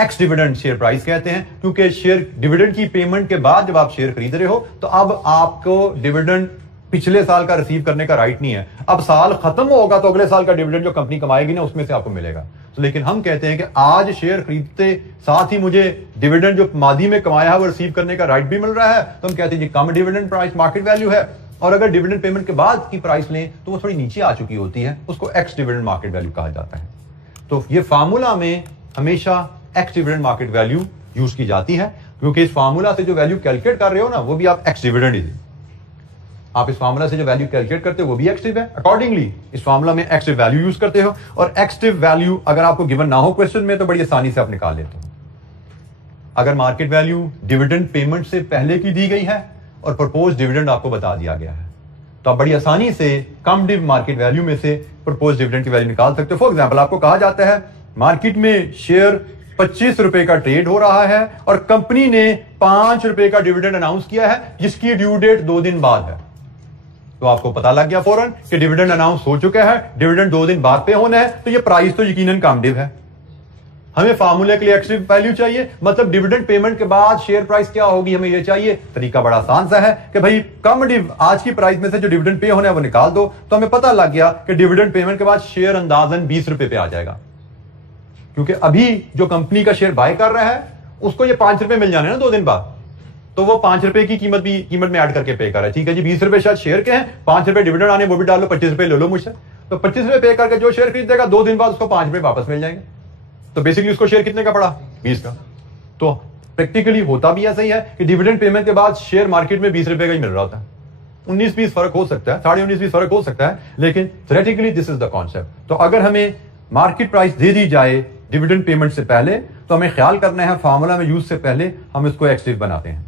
एक्स डिविडेंड शेयर प्राइस कहते हैं, क्योंकि शेयर डिविडेंड की पेमेंट के बाद जब आप शेयर खरीद रहे हो तो अब आपको डिविडेंड पिछले साल का रिसीव करने का राइट नहीं है। अब साल खत्म होगा तो अगले साल का डिविडेंड जो कंपनी कमाएगी ना उसमें से आपको मिलेगा। तो लेकिन हम कहते हैं कि आज शेयर खरीदते साथ ही मुझे डिविडेंड जो मादी में कमाया है वो रिसीव करने का राइट भी मिल रहा है, तो हम कहते हैं जी कम डिविडेंड प्राइस मार्केट वैल्यू है। और अगर डिविडेंड पेमेंट के बाद की प्राइस लें तो वो थोड़ी नीचे आ चुकी होती है, उसको एक्स डिविडेंड मार्केट वैल्यू कहा जाता है। तो ये फार्मूला में हमेशा x dividend market value use की जाती है, क्योंकि इस फार्मूला से जो वैल्यू कैलकुलेट कर रहे हो ना वो भी आप एक्स डिविडेंड ही, आप इस फार्मूला से जो वैल्यू कैलकुलेट करते हो वो भी एक्टिव है। अकॉर्डिंगली इस फार्मूला में एक्टिव वैल्यू यूज करते हो, और एक्टिव वैल्यू अगर आपको गिवन ना हो क्वेश्चन में तो बड़ी आसानी से आप निकाल लेते हो। अगर मार्केट वैल्यू डिविडेंड पेमेंट से पहले की दी गई है और प्रपोज डिविडेंड आपको बता दिया गया है, तो आप बड़ी आसानी से कम डिव मार्केट वैल्यू में से प्रपोज डिविडेंड की वैल्यू निकाल सकते हो। फॉर एग्जाम्पल आपको कहा जाता है मार्केट में शेयर 25 रुपए का ट्रेड हो रहा है और कंपनी ने 5 रुपए का डिविडेंड अनाउंस किया है जिसकी ड्यू डेट 2 दिन बाद है। तो आपको पता लग गया फौरन कि डिविडेंड अनाउंस हो चुका है, डिविडेंड 2 दिन बाद पे होना है, तो ये प्राइस तो यकीनन कम डिव है। हमें फार्मूले के लिए एक्टिव वैल्यू चाहिए, मतलब डिविडेंड पेमेंट के बाद शेयर प्राइस क्या होगी हमें ये चाहिए। तरीका बड़ा आसान सा है कि भाई कम डिव आज की प्राइस में से जो डिविडेंड पे होना है वो निकाल दो, तो हमें पता लग गया कि डिविडेंड पेमेंट के बाद शेयर अंदाजन 20 रुपए पे आ जाएगा, क्योंकि अभी जो कंपनी का शेयर बाय कर रहा है उसको ये 5 रुपए मिल जाने ना 2 दिन बाद, तो वो 5 रुपए की कीमत में ऐड करके पे कर रहा है। ठीक है जी, 20 रुपए शायद शेयर के हैं, 5 रुपए डिविडेंड आने वो भी डाल लो, 25 रुपए ले लो मुझसे, तो 25 रुपए पे करके जो शेयर खरीदेगा 2 दिन बाद उसको 5 रुपए वापस मिल जाएंगे। तो बेसिकली उसको शेयर कितने का पड़ा? 20 का। तो प्रैक्टिकली होता भी ऐसा ही है कि डिविडेंड पेमेंट के बाद शेयर मार्केट में 20 रुपए का ही मिल रहा होता है। 19-20 फर्क हो सकता है, 19.5-20 फर्क हो सकता है, लेकिन theoretically this is the concept. तो अगर हमें मार्केट प्राइस दे दी जाए डिविडेंड पेमेंट से पहले, तो हमें ख्याल करना है फार्मूला में यूज से पहले हम इसको एक्टिव बनाते हैं।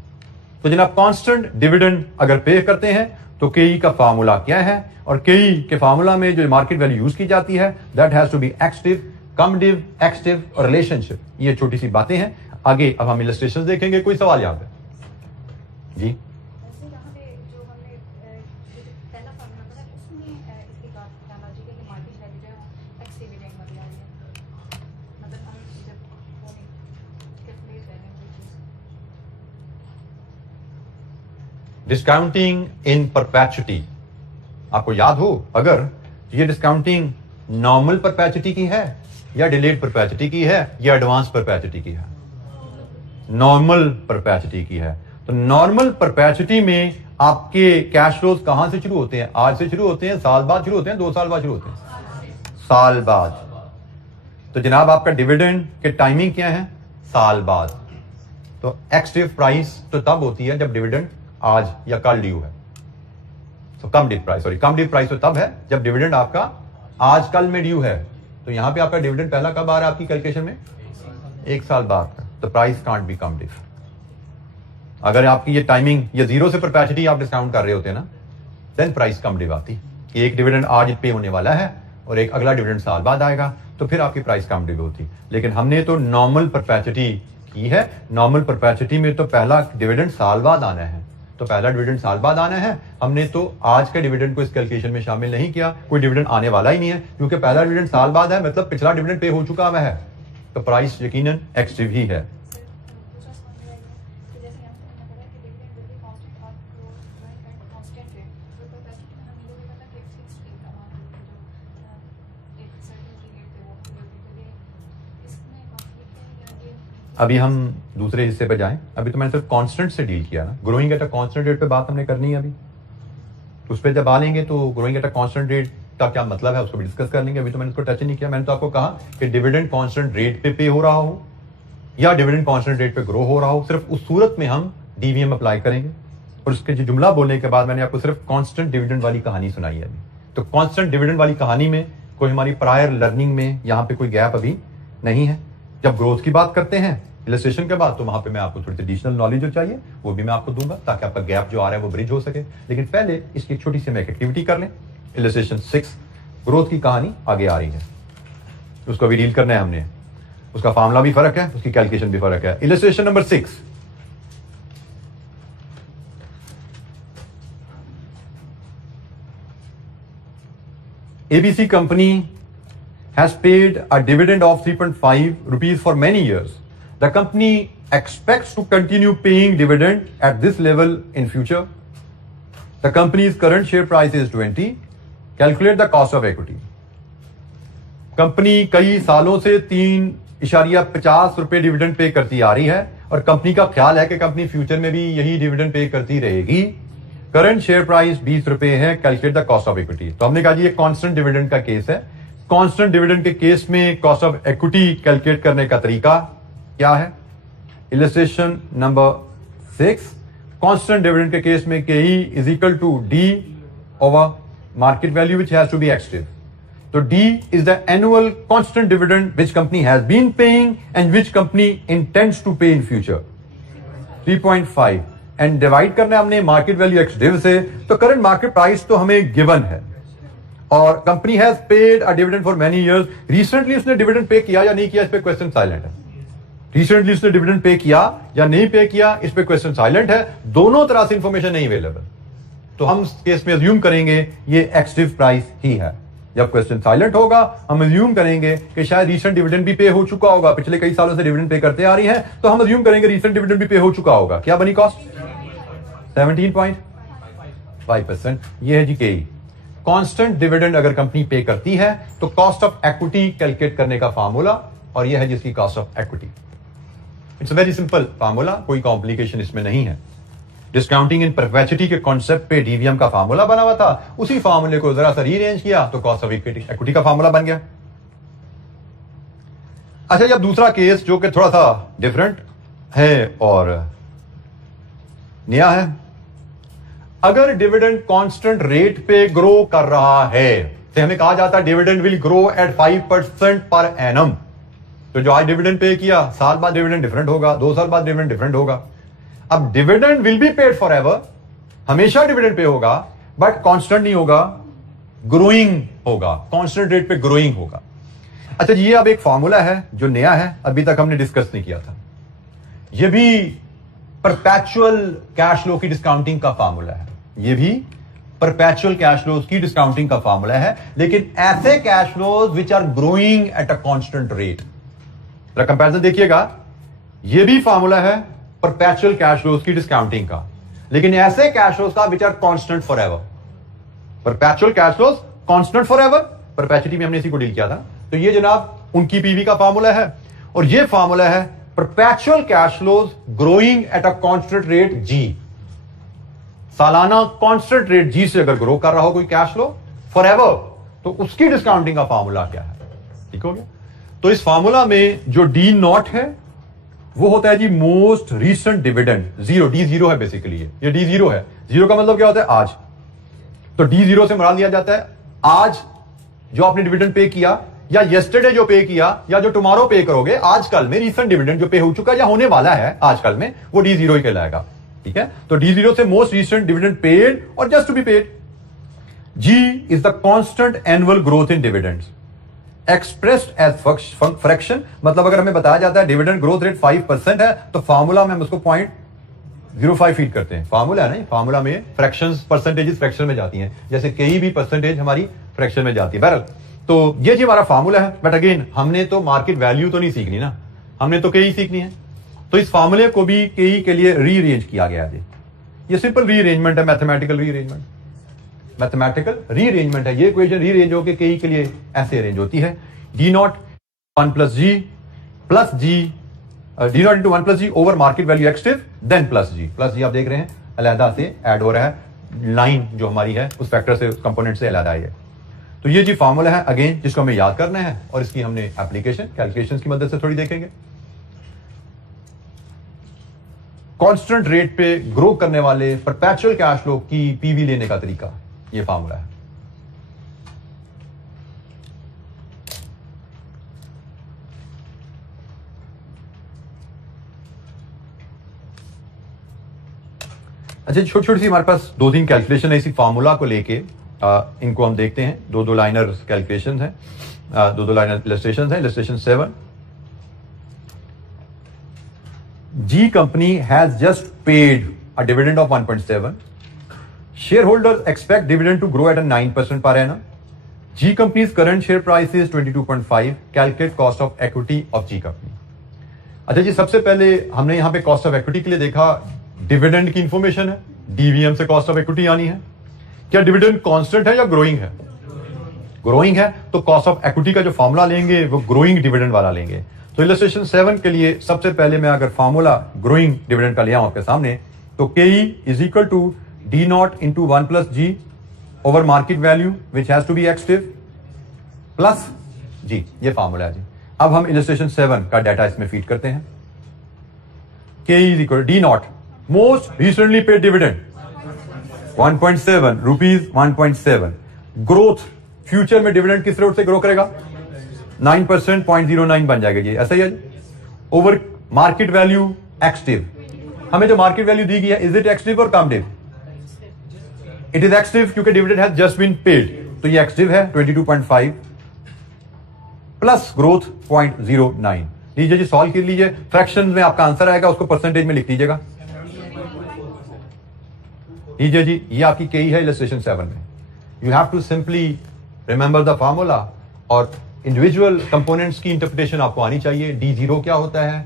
तो जनाब कांस्टेंट डिविडेंड अगर पे करते हैं तो केई का फार्मूला क्या है, और केई के फार्मूला में जो मार्केट वैल्यू यूज की जाती है दैट हैज टू बी एक्सटिव, कमडिव, एक्सटिव और रिलेशनशिप। ये छोटी सी बातें हैं। आगे अब हम इलस्ट्रेशंस देखेंगे। कोई सवाल यहां पे? जी डिस्काउंटिंग इन परपेचुटी, आपको याद हो अगर ये डिस्काउंटिंग नॉर्मल परपेचुटी की है या डिलेड परपेचुटी की है या एडवांस परपेचुटी की है? नॉर्मल परपेचुटी की है। तो नॉर्मल परपेचुटी में आपके कैश फ्लोज कहां से शुरू होते हैं? आज से शुरू होते हैं, साल बाद शुरू होते हैं, 2 साल बाद शुरू होते हैं? साल बाद। तो जनाब आपका डिविडेंड के टाइमिंग क्या है? साल बाद। तो एक्सटिव प्राइस तो तब होती है जब डिविडेंड आज या कल ड्यू है। तो कम डिव प्राइस तो तब है जब डिविडेंड आपका आज कल में ड्यू है। तो यहां पे आपका डिविडेंड पहला कब आ रहा है आपकी कैलकुलेशन में? 1 साल बाद का। तो price can't be come div. अगर आपकी ये टाइमिंग ये 0 से परपेचुटी आप डिस्काउंट कर रहे होते हैं ना, देन प्राइस कम डिव आती कि एक डिविडेंड आज पे होने वाला है और एक अगला डिविडेंड साल बाद आएगा, तो फिर आपकी प्राइस कम डिव होती। लेकिन हमने तो नॉर्मल परपेचुटी की है। नॉर्मल परपेचुटी में तो पहला डिविडेंड साल बाद आना है, तो पहला डिविडेंड साल बाद आना है। हमने तो आज के डिविडेंड को इस कैलकुलेशन में शामिल नहीं किया, कोई डिविडेंड आने वाला ही नहीं है, क्योंकि पहला डिविडेंड साल बाद है, मतलब पिछला डिविडेंड पे हो चुका हुआ है। तो प्राइस यकीनन एक्सटिव ही है। अभी हम दूसरे हिस्से पे जाएं। अभी तो मैंने सिर्फ कांस्टेंट से डील किया ना, growing at a constant rate पे बात हमने करनी है। अभी उस पर जब आ लेंगे तो growing at a constant rate का क्या मतलब है उसको भी डिस्कस कर लेंगे। अभी तो मैंने उसको टच नहीं किया। मैंने तो आपको कहा कि डिविडेंड कांस्टेंट रेट पे हो रहा हो या डिविडेंड कांस्टेंट रेट पे ग्रो हो रहा हो, सिर्फ उस सूरत में हम डीवीएम अप्लाई करेंगे। और उसके जो जुमला बोलने के बाद मैंने आपको सिर्फ कांस्टेंट डिविडेंड वाली कहानी सुनाई है अभी। तो कांस्टेंट डिविडेंड वाली कहानी में कोई हमारी प्रायर लर्निंग में यहाँ पे कोई गैप अभी नहीं है। जब ग्रोथ की बात करते हैं इलस्ट्रेशन के बाद, तो वहां पे मैं आपको थोड़ी सी एडिशनल नॉलेज जो चाहिए वो भी मैं आपको दूंगा, ताकि आपका गैप जो आ रहा है वो ब्रिज हो सके। लेकिन पहले इसकी एक छोटी सी हम एक एक्टिविटी कर लें। इलस्ट्रेशन 6 ग्रोथ की कहानी आगे आ रही है, उसको भी डील करना है हमने। उसका फार्मूला भी फर्क है, उसकी कैलकुलेशन भी फर्क है। Illustration number 6, ABC company has paid a dividend of 3.5 rupees for many years. The company expects to continue paying dividend at this level in future. The company's current share price is 20. Calculate the cost of equity. Company कई सालों से 3.50 रुपए dividend pay करती आ रही है और company का ख्याल है कि कंपनी फ्यूचर में भी यही डिविडेंड पे करती रहेगी। करंट शेयर प्राइस 20 रुपए है। Calculate the cost of equity. तो हमने कहा जी ये कांस्टेंट डिविडेंड का केस है। कांस्टेंट डिविडेंड के केस में कॉस्ट ऑफ इक्विटी कैलकुलेट करने का तरीका क्या है? इलस्ट्रेशन नंबर 6, कांस्टेंट डिविडेंड के केस में K E is equal to D over market value which has to be ex div. तो D is the annual constant dividend which company has been paying and which company intends to pay in future. 3.5 and divide करना है हमने market value ex div से। तो current market price तो हमें given है और company has paid a dividend for many years. Recently उसने डिविडेंड पे किया या नहीं किया, इस पे क्वेश्चन साइलेंट है। रिसेंटली उसने डिविडेंड पे किया या नहीं पे किया, इस पे क्वेश्चन साइलेंट है। दोनों तरह से इंफॉर्मेशन नहीं अवेलेबल। तो हम इस केस में अज्यूम करेंगे ये एक्सटिव प्राइस ही है। जब क्वेश्चन साइलेंट होगा हम अज्यूम करेंगे कि शायद रीसेंट डिविडेंड भी पे हो चुका होगा। पिछले कई सालों से डिविडेंड पे करते आ रही है, तो हम अज्यूम करेंगे रीसेंट डिविडेंड भी पे हो चुका होगा। क्या बनी कॉस्ट? 17.5%। ये है जी के कांस्टेंट डिविडेंड अगर कंपनी पे करती है तो कॉस्ट ऑफ इक्विटी कैलकुलेट करने का फार्मूला, और यह है जिसकी cost of equity. It's very simple formula, कोई कॉम्प्लिकेशन इसमें नहीं है। डिस्काउंटिंग इन परपेचुटी के कॉन्सेप्ट पे डीवीएम का फार्मूला बना हुआ था, उसी फार्मूले को जरा सा रीअरेंज किया तो कॉस्ट ऑफ इक्विटी का फार्मूला बन गया। अच्छा, जब दूसरा केस जो कि थोड़ा सा डिफरेंट है और नया है, अगर डिविडेंड कांस्टेंट रेट पे ग्रो कर रहा है तो हमें कहा जाता है dividend will grow at 5% per annum. तो जो आज डिविडेंड पे किया, साल बाद डिविडेंड डिफरेंट होगा, 2 साल बाद डिविडेंड डिफरेंट होगा। अब dividend will be paid for ever, हमेशा डिविडेंड पे होगा, बट कांस्टेंट नहीं होगा, ग्रोइंग होगा, कांस्टेंट रेट पे ग्रोइंग होगा। अच्छा जी, ये अब एक फॉर्मूला है जो नया है, अभी तक हमने डिस्कस नहीं किया था। ये भी परपेचुअल कैश फ्लो की डिस्काउंटिंग का फॉर्मूला है, ये भी परपेचुअल कैश फ्लोज की डिस्काउंटिंग का फॉर्मूला है, लेकिन ऐसे cash flows which are growing at a constant rate. जरा कंपैरिजन देखिएगा, ये भी फॉर्मूला है परपेचुअल कैश फ्लोज की डिस्काउंटिंग का, लेकिन ऐसे कैश फ्लोज का which are constant forever. Perpetual cash flows constant forever, perpetuality में हमने इसी को डील किया था। तो ये जनाब उनकी पीवी का फॉर्मूला है, और ये फॉर्मूला है perpetual cash flows growing at a constant rate G. सालाना कांस्टेंट रेट जी से अगर ग्रो कर रहा हो कोई कैश फ्लो फॉर एवर, तो उसकी डिस्काउंटिंग का फॉर्मूला क्या है? ठीक हो गया। तो इस फॉर्मूला में जो डी नॉट है वो होता है जी most recent dividend, zero, D zero है बेसिकली, ये डी जीरो है। जीरो का मतलब क्या होता है? आज। तो डी जीरो से मुराद लिया जाता है आज जो आपने डिविडेंड पे किया, या येस्टरडे जो पे किया, या जो टुमारो पे करोगे, आजकल में रीसेंट डिविडेंड जो पे हो चुका या होने वाला है आजकल में, वो डी जीरो ही कहलाएगा। ठीक है, तो डी जीरो से मोस्ट रीसेंट डिविडेंड पेड और just to be paid. G is the constant annual growth in dividends expressed as fraction. मतलब अगर हमें बताया जाता है डिविडेंड ग्रोथ रेट 5% है, तो फॉर्मूला में हम उसको 0.05 फीड करते हैं। फॉर्मूला है ना, फॉर्मूला में फ्रैक्शंस, परसेंटेजेस फ्रैक्शन में जाती हैं, जैसे कई भी परसेंटेज हमारी फ्रैक्शन में जाती है। बहरहाल, तो ये जी हमारा फॉर्मूला है, बट अगेन हमने तो मार्केट वैल्यू तो नहीं सीखनी ना, हमने तो कई सीखनी है। तो इस फॉर्मूले को भी कई के लिए रीअरेंज किया गया है। ये सिंपल रीअरेंजमेंट है, मैथमेटिकल रीअरेंजमेंट, मैथमेटिकल रीअरेंजमेंट है। ये इक्वेशन रीअरेंज होकर कई के लिए ऐसे अरेंज होती है। D naught 1 plus G D naught into 1 plus G over market value active then plus G आप देख रहे हैं अलहदा से ऐड हो रहा है, लाइन जो हमारी है उस फैक्टर से, उस कंपोनेंट से अलहदा है। तो ये जी फॉर्मूला है अगेन, जिसको हमें याद करना है, और इसकी हमने एप्लीकेशन कैलकुलेशंस की मदद से थोड़ी देखेंगे। कांस्टेंट रेट पे ग्रो करने वाले परपेचुअल कैश फ्लो की पीवी लेने का तरीका, ये फॉर्मूला है। अच्छा, छोटी छोटी सी हमारे पास 2-3 कैलकुलेशन है इसी फॉर्मूला को लेके, इनको हम देखते हैं। 2 लाइनर कैलकुलेशन है, 2 लाइनर इलस्ट्रेशन है। Illustration 7, G company has just paid a dividend of 1.7. Shareholders expect dividend to grow at a 9% per annum. G company's current share price is 22.5. Calculate cost of equity of G company. अच्छा जी, सबसे पहले हमने यहां पे cost of equity के लिए देखा, dividend की इंफॉर्मेशन है, डीवीएम से कॉस्ट ऑफ इक्विटी आनी है। क्या डिविडेंड कांस्टेंट है या ग्रोइंग है? ग्रोइंग है, तो कॉस्ट ऑफ इक्विटी का जो फॉर्मूला लेंगे वो ग्रोइंग डिविडेंड वाला लेंगे। तो इलस्ट्रेशन 7 के लिए सबसे पहले मैं अगर फॉर्मूला ग्रोइंग डिविडेंड का ले आऊं आपके सामने, तो K is equal to D naught into 1 plus G over market value which has to be active plus G, ये फॉर्मूला है जी। अब हम इलस्ट्रेशन 7 का डाटा इसमें फीड करते हैं। के is equal D not most recently paid dividend 1.7 rupees 1.7। Growth future में डिविडेंड किस रेट से ग्रो करेगा? 9%, 0.09 बन जाएगा जी, ऐसा ही है। ओवर मार्केट वैल्यू एक्टिव, हमें जो मार्केट वैल्यू दी गई है, इज इट एक्टिव और कमटिव? इट इज एक्टिव क्योंकि dividend has just been paid, तो ये एक्टिव है 22.5 प्लस ग्रोथ 0.09। लीजिए जी, सॉल्व कर लीजिए, फ्रैक्शन में आपका आंसर आएगा, उसको परसेंटेज में लिख लीजिएगा। लीजिए जी, ये आपकी के है इलस्ट्रेशन 7 में। You have to simply remember the formula, और इंडिविजुअल कंपोनेंट्स की इंटरप्रिटेशन आपको आनी चाहिए। डी जीरो क्या होता है,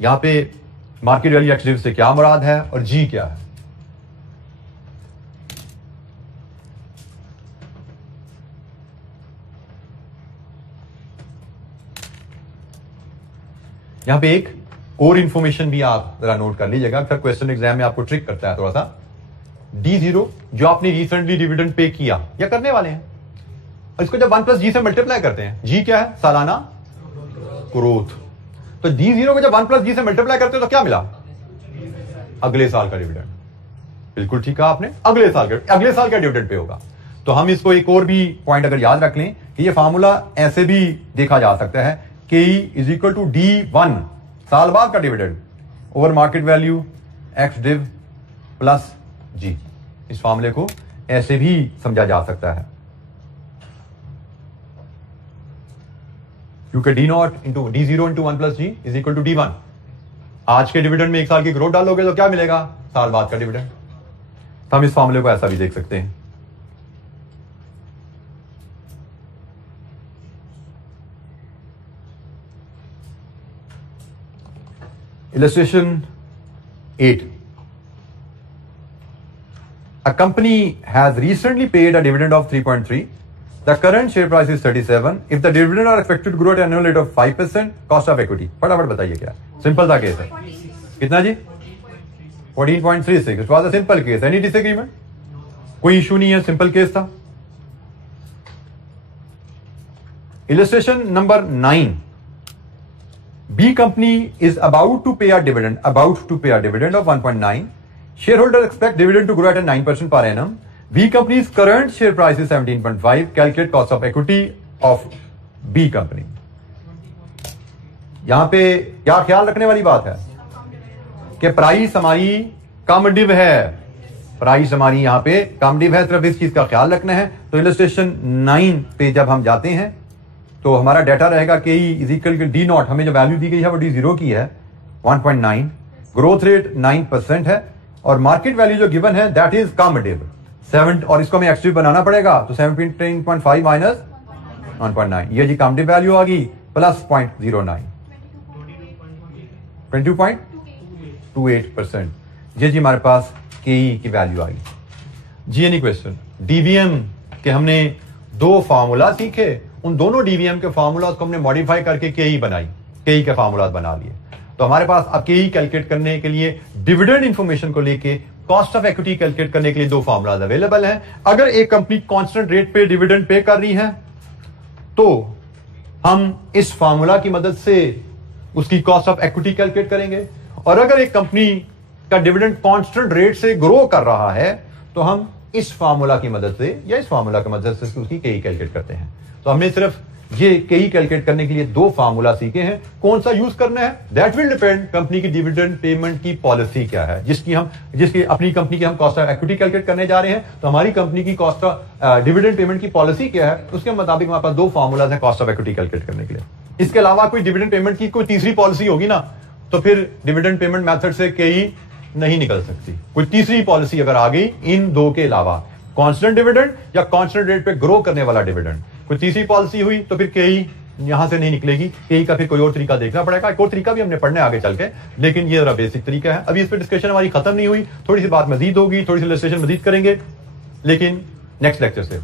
यहां पे मार्केट वैल्यू एक्टिव से क्या मुराद है, और जी क्या है। यहां पे एक और इंफॉर्मेशन भी आप जरा नोट कर लीजिएगा, फिर क्वेश्चन एग्जाम में आपको ट्रिक करता है थोड़ा सा। डी जीरो जो आपने रिसेंटली डिविडेंड पे किया या करने वाले हैं, इसको जब 1 प्लस जी से मल्टीप्लाई करते हैं, जी क्या है? सालाना ग्रोथ। तो डी जीरो को जब 1 प्लस जी से मल्टीप्लाई करते हो तो क्या मिला? अगले साल का डिविडेंड। बिल्कुल ठीक कहा आपने, अगले साल का डिविडेंड पे होगा। तो हम इसको एक और भी पॉइंट अगर याद रख लें कि ये फॉर्मूला ऐसे भी देखा जा सकता है, के इज इक्वल टू D1 साल बाद का dividend over market value ex div plus G. इस फॉर्मूले को ऐसे भी समझा जा सकता है, क्योंकि D naught into D zero into 1 plus G is equal to D1। आज के डिविडेंड में 1 साल की ग्रोथ डालोगे तो क्या मिलेगा, साल बाद का डिविडेंड। तो हम इस फॉर्मूले को ऐसा भी देख सकते हैं। Illustration 8. A company has recently paid a dividend of 3.3. The current share price is 37. If the dividend are expected to grow at an annual rate of 5%, cost of equity. फटाफट बताइए क्या, सिंपल सा केस है। कितना जी? 14.36. It was a simple case. Any disagreement? कोई issue नहीं है, simple case था। Illustration number 9. B company is about to pay a dividend of 1.9. Shareholders expect dividend to grow at a 9% per annum. B company's current share price is 17.5. Calculate cost of equity of B company. यहां पे क्या ख्याल रखने वाली बात है कि price हमारी कम डिव है, प्राइस हमारी यहां पे कम डिव है, सिर्फ इस चीज का ख्याल रखना है। तो इलस्ट्रेशन 9 पे जब हम जाते हैं तो हमारा डाटा रहेगा K is equal to D naught, हमें जो वैल्यू दी गई है वो डी जीरो की है 1.9, ग्रोथ रेट 9% है और मार्केट वैल्यू जो गिवन है दैट इज कॉमडिव 7, और इसको हमें एक्सट्रीव बनाना पड़ेगा तो 17.5 माइनस 1.9, ये जी कॉमडिव वैल्यू आ गई प्लस 0.09, 22.28%। ये जी हमारे पास के की वैल्यू आ गई जी। Any question? डीवीएम के हमने 2 फार्मूला सीखे, उन दोनों डीवीएम के फार्मूलाज को हमने मॉडिफाई करके केई बनाई, केई के फार्मूलाज बना लिए। तो हमारे पास अब केई कैलकुलेट करने के लिए डिविडेंड इंफॉर्मेशन को लेके कॉस्ट ऑफ इक्विटी कैलकुलेट करने के लिए 2 फार्मूलाज अवेलेबल हैं। अगर एक कंपनी कांस्टेंट रेट पे डिविडेंड पे कर रही है तो हम इस फार्मूला की मदद से उसकी कॉस्ट ऑफ इक्विटी कैलकुलेट करेंगे, और अगर एक कंपनी का डिविडेंड कांस्टेंट रेट से ग्रो कर रहा है तो हम इस फार्मूला की मदद से या इस फार्मूला की मदद से उसकी केई कैलकुलेट करते हैं। तो हमने सिर्फ ये केई कैलकुलेट करने के लिए 2 फार्मूला सीखे हैं। कौन सा यूज करना है दैट विल डिपेंड कंपनी की डिविडेंड पेमेंट की पॉलिसी क्या है, जिसकी अपनी कंपनी की हम कॉस्ट ऑफ इक्विटी कैलकुलेट करने जा रहे हैं। तो हमारी कंपनी की कॉस्ट ऑफ डिविडेंड पेमेंट की पॉलिसी क्या है, उसके मुताबिक हमारे पास 2 फार्मूलाज हैं कॉस्ट ऑफ इक्विटी कैलकुलेट करने के लिए। इसके अलावा कोई डिविडेंड पेमेंट की कोई तीसरी पॉलिसी होगी ना, तो फिर डिविडेंड पेमेंट मेथड से केई नहीं निकल सकती। कोई तीसरी पॉलिसी अगर आ गई इन 2 के अलावा, कांस्टेंट डिविडेंड या कांस्टेंट रेट पे ग्रो करने वाला डिविडेंड, कोई तीसरी पॉलिसी हुई तो फिर केई यहां से नहीं निकलेगी। केई का फिर कोई और तरीका देखना पड़ेगा। एक और तरीका भी हमने पढ़ने आगे चल के, लेकिन ये जरा बेसिक तरीका है। अभी इस पे डिस्कशन हमारी खत्म नहीं हुई, थोड़ी सी बात मजीद होगी, थोड़ी सी इलस्ट्रेशन मजीद करेंगे, लेकिन नेक्स्ट लेक्चर से।